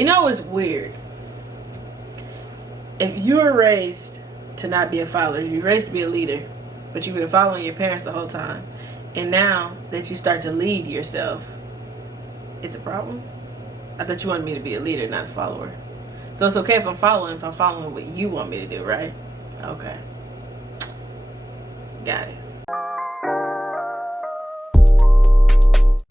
You know what's weird? If you were raised to not be a follower, you're raised to be a leader, but you've been following your parents the whole time, and now that you start to lead yourself, it's a problem? I thought you wanted me to be a leader, not a follower. So it's okay if I'm following what you want me to do, right? Okay. Got it.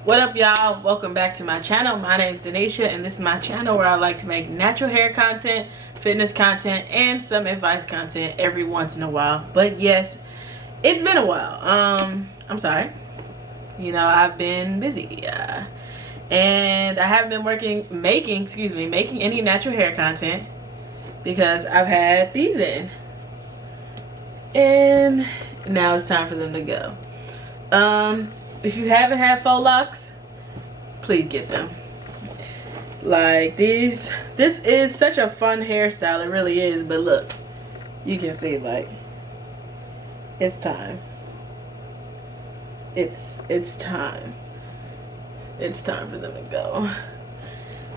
What up, y'all? Welcome back to my channel. My name is Denisha, and this is my channel where I like to make natural hair content, fitness content, and some advice content every once in a while. But yes, it's been a while. I'm sorry. You know, I've been busy. And I haven't been making any natural hair content because I've had these in. And now it's time for them to go. If you haven't had faux locks, please get them. Like this is such a fun hairstyle, it really is. But look, you can see, like, it's time. It's time. It's time for them to go.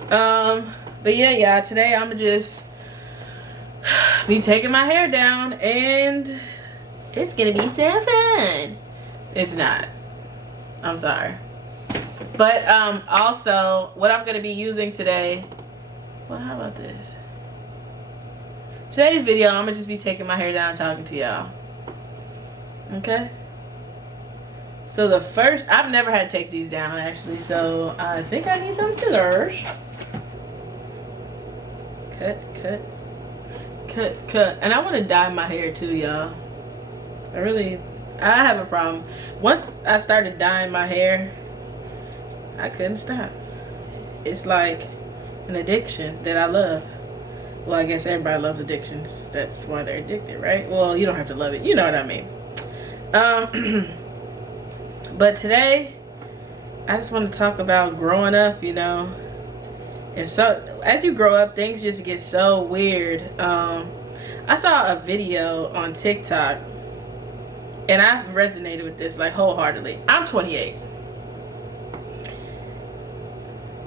But yeah, today I'm gonna just be taking my hair down, and it's gonna be so fun. It's not. I'm sorry. But also what I'm gonna be using today, well, how about this? Today's video, I'm gonna just be taking my hair down, talking to y'all. Okay? So the first, I've never had to take these down actually, so I think I need some scissors. Cut. And I want to dye my hair too, y'all. I have a problem. Once I started dyeing my hair, I couldn't stop. It's like an addiction that I love. Well, I guess everybody loves addictions. That's why they're addicted, right? Well, you don't have to love it. You know what I mean. But today, I just want to talk about growing up, you know. And so, as you grow up, things just get so weird. I saw a video on TikTok, and I resonated with this, like, wholeheartedly. I'm 28.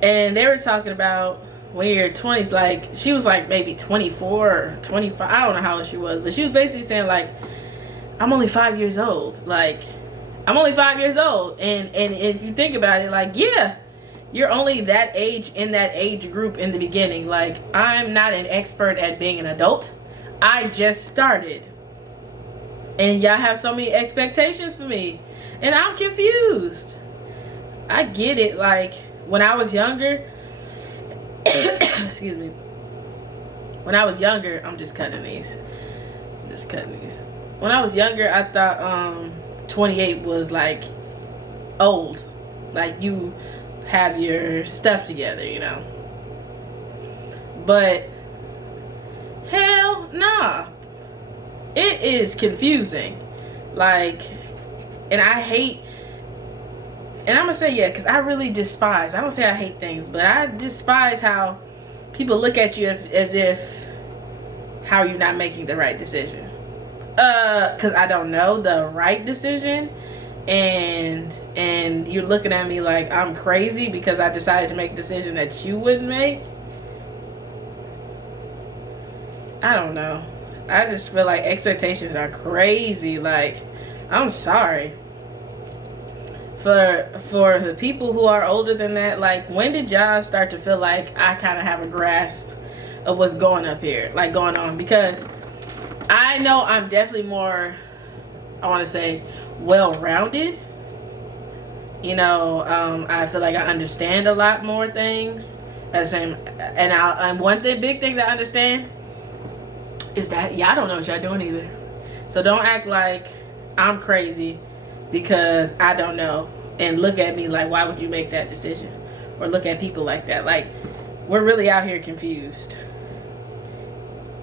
And they were talking about when you're 20s, like, she was like maybe 24 or 25. I don't know how old she was, but she was basically saying, like, I'm only 5 years old. Like, I'm only 5 years old. And if you think about it, like, yeah, you're only that age in that age group in the beginning. Like, I'm not an expert at being an adult. I just started. And y'all have so many expectations for me. And I'm confused. I get it. Like, when I was younger, excuse me. When I was younger, I'm just cutting these. When I was younger, I thought 28 was like old. Like, you have your stuff together, you know. But hell nah. It is confusing. Like, and I hate, and I'm gonna say, yeah, because I really despise, I don't say I hate things, but I despise how people look at you as if, how are you not making the right decision? Because I don't know the right decision, and you're looking at me like I'm crazy because I decided to make a decision that you wouldn't make. I don't know. I just feel like expectations are crazy. Like, I'm sorry. For the people who are older than that, like, when did y'all start to feel like I kind of have a grasp of what's going on? Because I know I'm definitely more, I want to say, well-rounded. You know, I feel like I understand a lot more things at the same, and one big thing that I understand is that y'all don't know what y'all doing either. So don't act like I'm crazy because I don't know, and look at me like, why would you make that decision? Or look at people like that. Like, we're really out here confused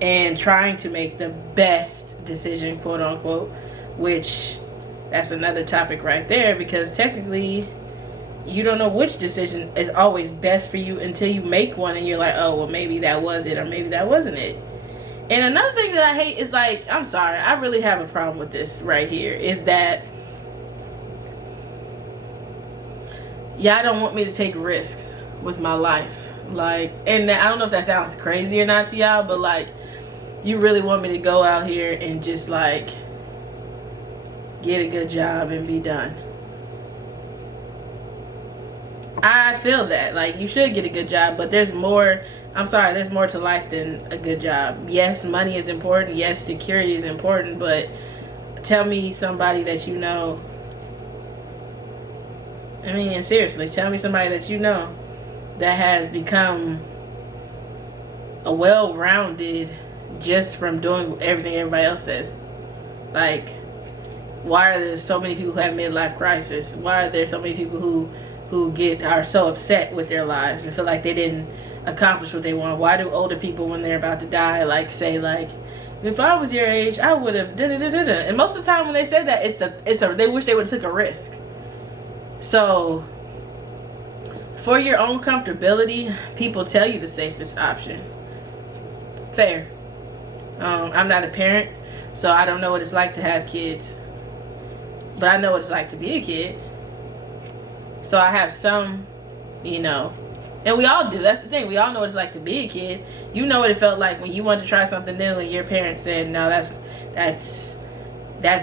and trying to make the best decision, quote unquote, which that's another topic right there, because technically you don't know which decision is always best for you until you make one and you're like, oh, well, maybe that was it, or maybe that wasn't it. And another thing that I hate is, like, I'm sorry, I really have a problem with this right here, is that y'all don't want me to take risks with my life. Like, and I don't know if that sounds crazy or not to y'all, but like, you really want me to go out here and just like get a good job and be done. I feel that like you should get a good job, but there's more. I'm sorry, there's more to life than a good job. Yes, money is important. Yes, security is important, but tell me somebody that you know. I mean, seriously, tell me somebody that you know that has become a well-rounded just from doing everything everybody else says. Like, why are there so many people who have midlife crisis? Why are there so many people who are so upset with their lives and feel like they didn't accomplish what they want? Why do older people, when they're about to die, like say like, if I was your age, I would have da da da da da. And most of the time when they say that, they wish they would have took a risk. So for your own comfortability, people tell you the safest option. Fair. I'm not a parent, so I don't know what it's like to have kids, but I know what it's like to be a kid. So I have some, you know, and we all do. That's the thing. We all know what it's like to be a kid. You know what it felt like when you wanted to try something new and your parents said, no, that's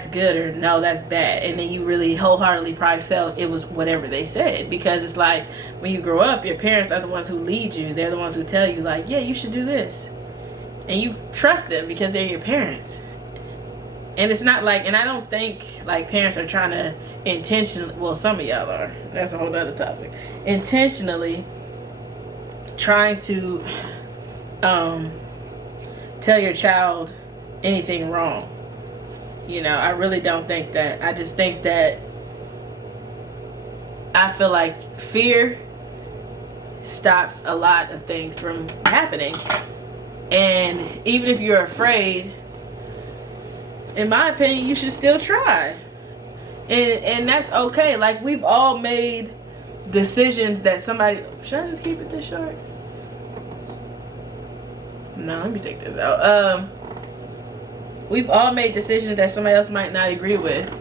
good, or no, that's bad. And then you really wholeheartedly probably felt it was whatever they said, because it's like when you grow up, your parents are the ones who lead you. They're the ones who tell you like, yeah, you should do this. And you trust them because they're your parents. And it's not like, and I don't think like parents are trying to intentionally, well, some of y'all are, that's a whole other topic, intentionally trying to tell your child anything wrong. You know, I really don't think that. I just think that I feel like fear stops a lot of things from happening. And even if you're afraid, in my opinion, you should still try. And that's okay. Like, we've all made decisions that somebody... Should I just keep it this short? No, let me take this out. We've all made decisions that somebody else might not agree with.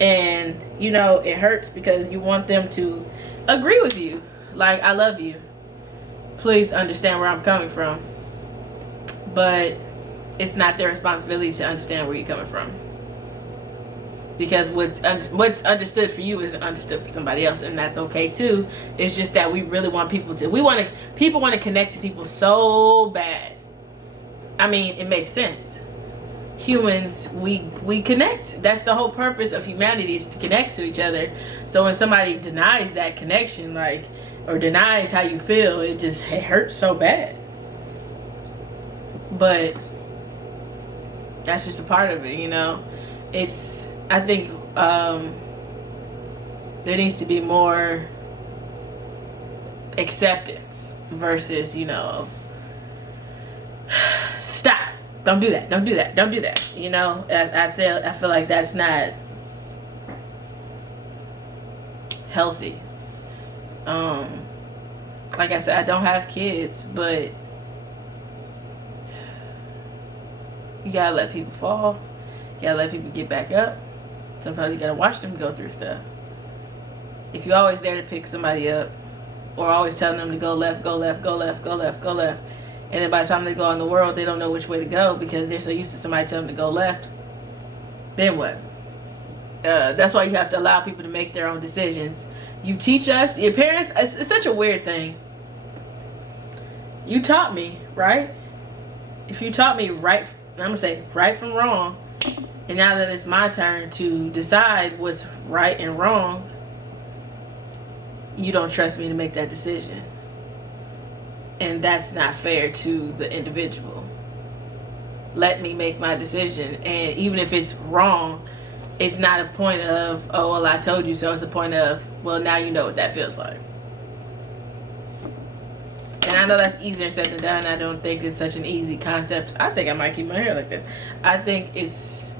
And, you know, it hurts because you want them to agree with you. Like, I love you. Please understand where I'm coming from. But it's not their responsibility to understand where you're coming from. Because what's understood for you isn't understood for somebody else, and that's okay too. It's just that we really want people to, people want to connect to people so bad. I mean, it makes sense. Humans, we connect. That's the whole purpose of humanity, is to connect to each other. So when somebody denies that connection, like, or denies how you feel, it hurts so bad. But that's just a part of it, you know. I think there needs to be more acceptance versus, you know, stop, don't do that, don't do that, don't do that. You know, I feel like that's not healthy. Like I said, I don't have kids, but you gotta let people fall. You gotta let people get back up. Sometimes you gotta watch them go through stuff. If you're always there to pick somebody up, or always telling them to go left, go left, go left, go left, go left, and then by the time they go in the world, they don't know which way to go because they're so used to somebody telling them to go left, then what? That's why you have to allow people to make their own decisions. You teach us, your parents, it's such a weird thing. You taught me, right? If you taught me right, I'm gonna say right from wrong, and now that it's my turn to decide what's right and wrong, you don't trust me to make that decision. And that's not fair to the individual. Let me make my decision. And even if it's wrong, it's not a point of, oh, well, I told you so. It's a point of, well, now you know what that feels like. And I know that's easier said than done. I don't think it's such an easy concept. I think I might keep my hair like this. I think it's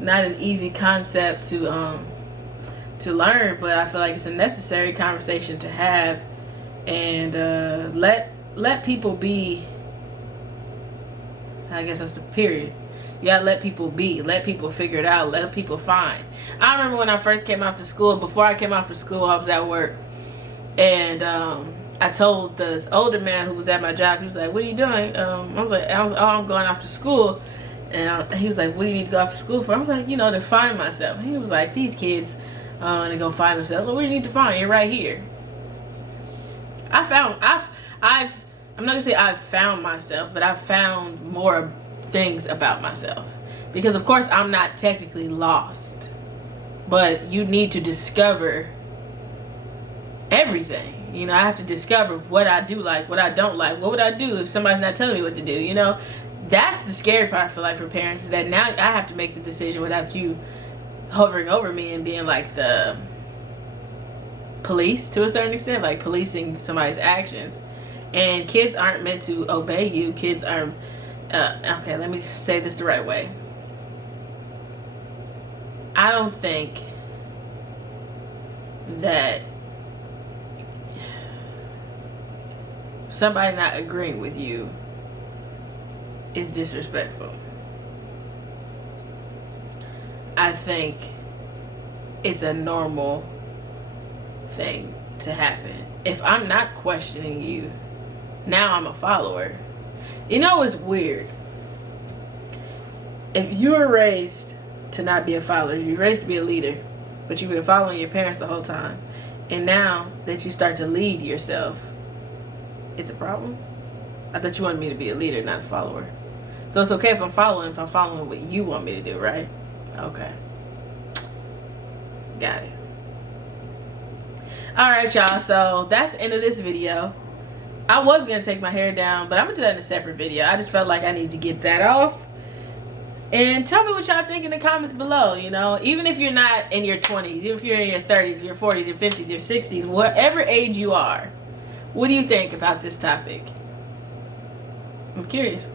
not an easy concept to learn, but I feel like it's a necessary conversation to have. And let people be. I guess that's the period. You gotta let people be. Let people figure it out. Let people find. I remember when I first came off to school. Before I came off to school, I was at work, and I told this older man who was at my job, he was like, what are you doing? I was like, oh, I'm going off to school. And he was like, what do you need to go off to school for? I was like, you know, to find myself. And he was like, these kids, they go find themselves. Well, what do you need to find? You're right here. I'm not gonna say I've found myself, but I've found more things about myself. Because of course I'm not technically lost, but you need to discover everything. You know, I have to discover what I do like, what I don't like. What would I do if somebody's not telling me what to do? You know, that's the scary part for like for parents, is that now I have to make the decision without you hovering over me and being like the police to a certain extent, like policing somebody's actions. And kids aren't meant to obey you. Kids are okay, let me say this the right way. I don't think that somebody not agreeing with you is disrespectful. I think it's a normal thing to happen. If I'm not questioning you, now I'm a follower. You know what's weird? If you were raised to not be a follower, you're raised to be a leader, but you've been following your parents the whole time, and now that you start to lead yourself, it's a problem? I thought you wanted me to be a leader, not a follower. So it's okay if I'm following what you want me to do, right? Okay. Got it. Alright, y'all, so that's the end of this video. I was going to take my hair down, but I'm going to do that in a separate video. I just felt like I need to get that off. And tell me what y'all think in the comments below, you know. Even if you're not in your 20s, even if you're in your 30s, your 40s, your 50s, your 60s, whatever age you are, what do you think about this topic? I'm curious.